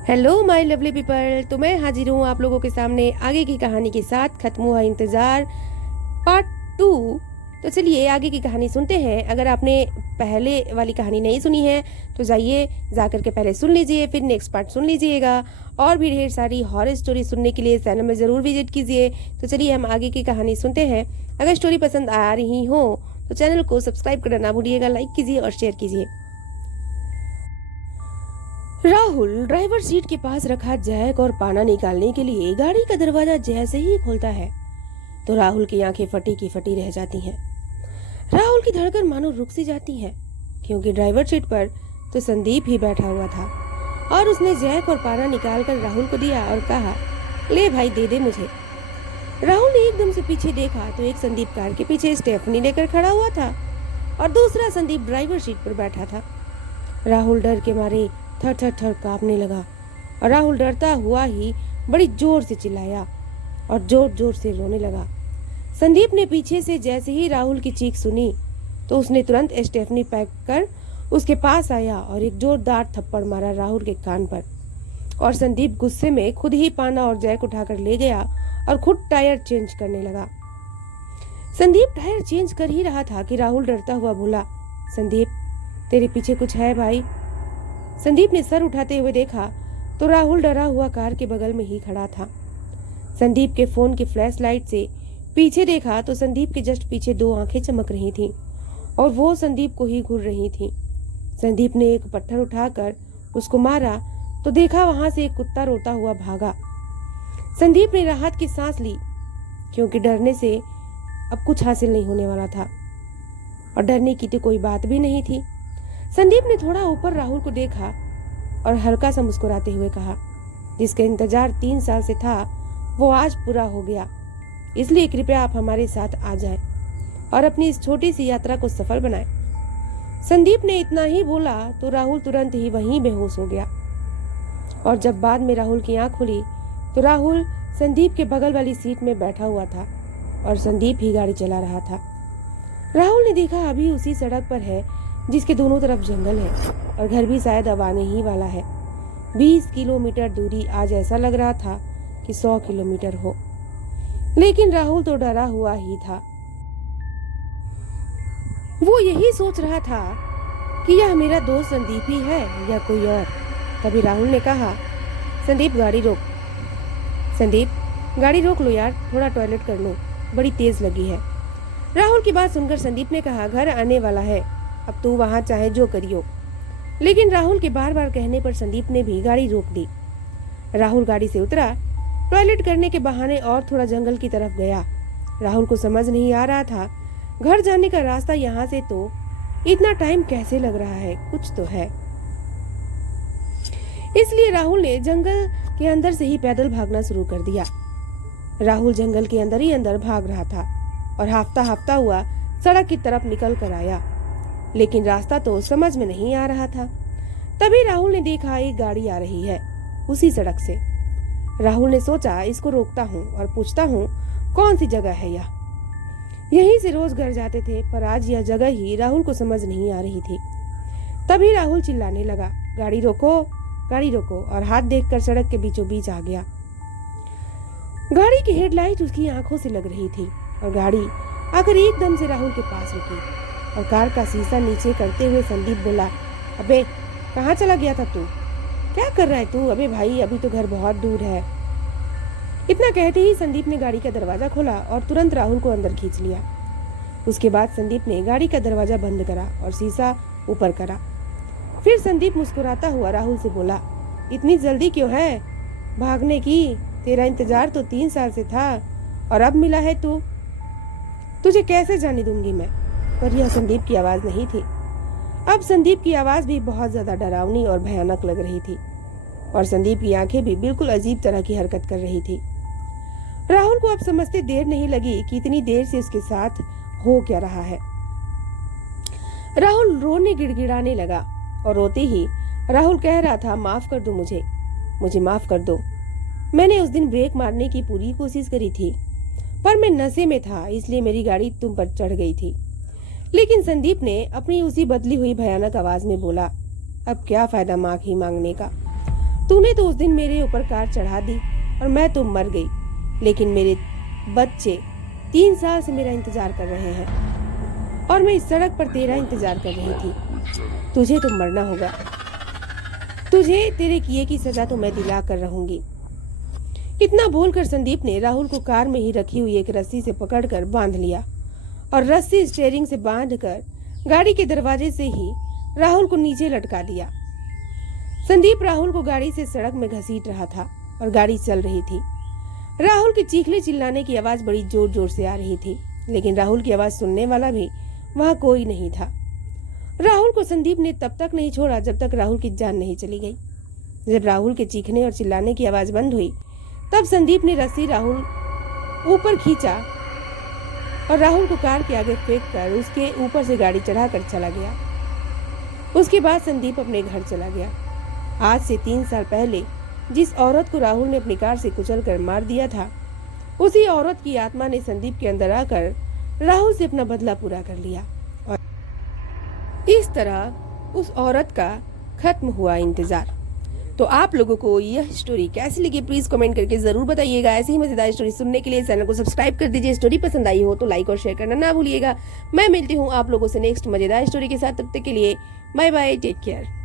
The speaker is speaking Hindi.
हेलो माय लवली पीपल, तो मैं हाजिर हूँ आप लोगों के सामने आगे की कहानी के साथ। खत्म हुआ इंतज़ार पार्ट 2। तो चलिए आगे की कहानी सुनते हैं। अगर आपने पहले वाली कहानी नहीं सुनी है तो जाइए जाकर के पहले सुन लीजिए, फिर नेक्स्ट पार्ट सुन लीजिएगा। और भी ढेर सारी हॉरर स्टोरी सुनने के लिए चैनल में ज़रूर विजिट कीजिए। तो चलिए हम आगे की कहानी सुनते हैं। अगर स्टोरी पसंद आ रही हो तो चैनल को सब्सक्राइब करना ना भूलिएगा, लाइक कीजिए और शेयर कीजिए। राहुल ड्राइवर सीट के पास रखा जैक और पाना निकालने के लिए गाड़ी का दरवाजा जैसे ही खोलता है तो राहुल की आंखें फटी की फटी रह जाती हैं। राहुल की धड़कन मानो रुक सी जाती है, क्योंकि ड्राइवर सीट पर तो संदीप ही बैठा हुआ था और उसने जैक और पाना निकालकर राहुल को दिया और कहा, ले भाई दे दे मुझे। राहुल ने एकदम से पीछे देखा तो एक संदीप कार के पीछे स्टेफनी लेकर खड़ा हुआ था और दूसरा संदीप ड्राइवर सीट पर बैठा था। राहुल डर के मारे थर थर थर कांपने लगा और राहुल डरता हुआ ही बड़ी जोर से चिल्लाया और जोर जोर से रोने लगा। संदीप ने पीछे से जैसे ही राहुल की चीख सुनी तो उसने तुरंत स्टेफनी पैक कर उसके पास आया और एक जोरदार थप्पड़ मारा राहुल के कान पर। और संदीप गुस्से में खुद ही पाना और जैक उठाकर ले गया और खुद टायर चेंज करने लगा। संदीप टायर चेंज कर ही रहा था कि राहुल डरता हुआ बोला, संदीप तेरे पीछे कुछ है भाई। संदीप ने सर उठाते हुए देखा तो राहुल डरा हुआ कार के बगल में ही खड़ा था। संदीप के फोन की फ्लैश लाइट से पीछे देखा तो संदीप के जस्ट पीछे दो आंखें चमक रही थीं और वो संदीप को ही घूर रही थीं। संदीप ने एक पत्थर उठाकर उसको मारा तो देखा वहां से एक कुत्ता रोता हुआ भागा। संदीप ने राहत की सांस ली, क्योंकि डरने से अब कुछ हासिल नहीं होने वाला था और डरने की तो कोई बात भी नहीं थी। संदीप ने थोड़ा ऊपर राहुल को देखा और हल्का सा मुस्कुराते हुए कहा, जिसका इंतजार 3 साल से था वो आज पूरा हो गया, इसलिए कृपया आप हमारे साथ आ जाएं और अपनी इस छोटी सी यात्रा को सफल बनाएं। संदीप ने इतना ही बोला तो राहुल तुरंत ही वहीं बेहोश हो गया। और जब बाद में राहुल की आंख खुली तो राहुल संदीप के बगल वाली सीट में बैठा हुआ था और संदीप ही गाड़ी चला रहा था। राहुल ने देखा अभी उसी सड़क पर है जिसके दोनों तरफ जंगल है और घर भी शायद अब आने ही वाला है। 20 किलोमीटर दूरी आज ऐसा लग रहा था कि 100 किलोमीटर हो, लेकिन राहुल तो डरा हुआ ही था। वो यही सोच रहा था कि यह मेरा दोस्त संदीप ही है या कोई और। तभी राहुल ने कहा, संदीप गाड़ी रोक। संदीप गाड़ी रोक लो यार, थोड़ा टॉयलेट कर लो, बड़ी तेज लगी है। राहुल की बात सुनकर संदीप ने कहा, घर आने वाला है, अब तू वहां चाहे जो करियो। लेकिन राहुल के बार बार कहने पर संदीप ने भी गाड़ी रोक दी। राहुल गाड़ी से उतरा, टॉयलेट करने के बहाने और थोड़ा जंगल की तरफ गया। राहुल को समझ नहीं आ रहा था घर जाने का रास्ता यहाँ से तो इतना टाइम कैसे लग रहा है, कुछ तो है। इसलिए राहुल ने जंगल के अंदर से ही पैदल भागना शुरू कर दिया। राहुल जंगल के अंदर ही अंदर भाग रहा था और हाफता हाफता हुआ सड़क की तरफ निकल कर आया, लेकिन रास्ता तो समझ में नहीं आ रहा था। तभी राहुल ने देखा एक गाड़ी आ रही है उसी सड़क से। राहुल ने सोचा, इसको रोकता हूँ और पूछता हूँ कौन सी जगह है यह। यहीं से रोज घर जाते थे, पर आज यह जगह ही राहुल को समझ नहीं आ रही थी। तभी राहुल चिल्लाने लगा, गाड़ी रोको, गाड़ी रोको, और हाथ देखकर सड़क के बीचों बीच आ गया। गाड़ी की हेडलाइट उसकी आंखों से लग रही थी और गाड़ी आकर एकदम से राहुल के पास रुकी और कार का शीशा नीचे करते हुए संदीप बोला, अबे कहाँ चला गया था तू, क्या कर रहा है तू? अबे भाई अभी तो घर बहुत दूर है। इतना कहते ही संदीप ने गाड़ी का दरवाजा खोला और तुरंत राहुल को अंदर खींच लिया। उसके बाद संदीप ने गाड़ी का दरवाजा बंद करा और शीशा ऊपर करा। फिर संदीप मुस्कुराता हुआ राहुल से बोला, इतनी जल्दी क्यों है भागने की? तेरा इंतजार तो 3 साल से था और अब मिला है तू, तुझे कैसे जाने दूंगी मैं। पर यह संदीप की आवाज नहीं थी। अब संदीप की आवाज भी बहुत ज्यादा डरावनी और भयानक लग रही थी और संदीप की आंखें भी बिल्कुल अजीब तरह की हरकत कर रही थी। राहुल को अब समझते देर नहीं लगी कि इतनी देर से उसके साथ हो क्या रहा है। राहुल रोने गिड़गिड़ाने लगा और रोते ही राहुल कह रहा था, माफ कर दो मुझे माफ कर दो। मैंने उस दिन ब्रेक मारने की पूरी कोशिश करी थी, पर मैं नशे में था, इसलिए मेरी गाड़ी तुम पर चढ़ गई थी। लेकिन संदीप ने अपनी उसी बदली हुई भयानक आवाज में बोला, अब क्या फायदा माफी मांगने का, तूने तो उस दिन मेरे ऊपर कार चढ़ा दी और मैं तो मर गई, लेकिन मेरे बच्चे 3 साल से मेरा इंतजार कर रहे हैं और मैं इस सड़क पर तेरा इंतजार कर रही थी। तुझे तो मरना होगा, तुझे तेरे किए की सजा तो मैं दिला कर रहूंगी। इतना बोलकर संदीप ने राहुल को कार में ही रखी हुई एक रस्सी से पकड़कर बांध लिया और रस्सी स्टीयरिंग से बांधकर गाड़ी के दरवाजे से ही राहुल को नीचे लटका दिया। संदीप राहुल को गाड़ी से सड़क में घसीट रहा था और गाड़ी चल रही थी। राहुल के चीखने चिल्लाने की आवाज बड़ी जोर जोर से आ रही थी, लेकिन राहुल की आवाज सुनने वाला भी वहां कोई नहीं था। राहुल को संदीप ने तब तक नहीं छोड़ा जब तक राहुल की जान नहीं चली गई। जब राहुल के चीखने और चिल्लाने की आवाज बंद हुई, तब संदीप ने रस्सी राहुल ऊपर खींचा और राहुल को कार के आगे फेंक कर उसके ऊपर से गाड़ी चढ़ाकर चला गया। उसके बाद संदीप अपने घर चला गया। आज से 3 साल पहले जिस औरत को राहुल ने अपनी कार से कुचलकर मार दिया था, उसी औरत की आत्मा ने संदीप के अंदर आकर राहुल से अपना बदला पूरा कर लिया और इस तरह उस औरत का खत्म हुआ इंतजार। तो आप लोगों को यह स्टोरी कैसी लगी प्लीज कमेंट करके जरूर बताइएगा। ऐसी ही मजेदार स्टोरी सुनने के लिए चैनल को सब्सक्राइब कर दीजिए। स्टोरी पसंद आई हो तो लाइक और शेयर करना ना भूलिएगा। मैं मिलती हूँ आप लोगों से नेक्स्ट मजेदार स्टोरी के साथ। तब तक के लिए बाय बाय, टेक केयर।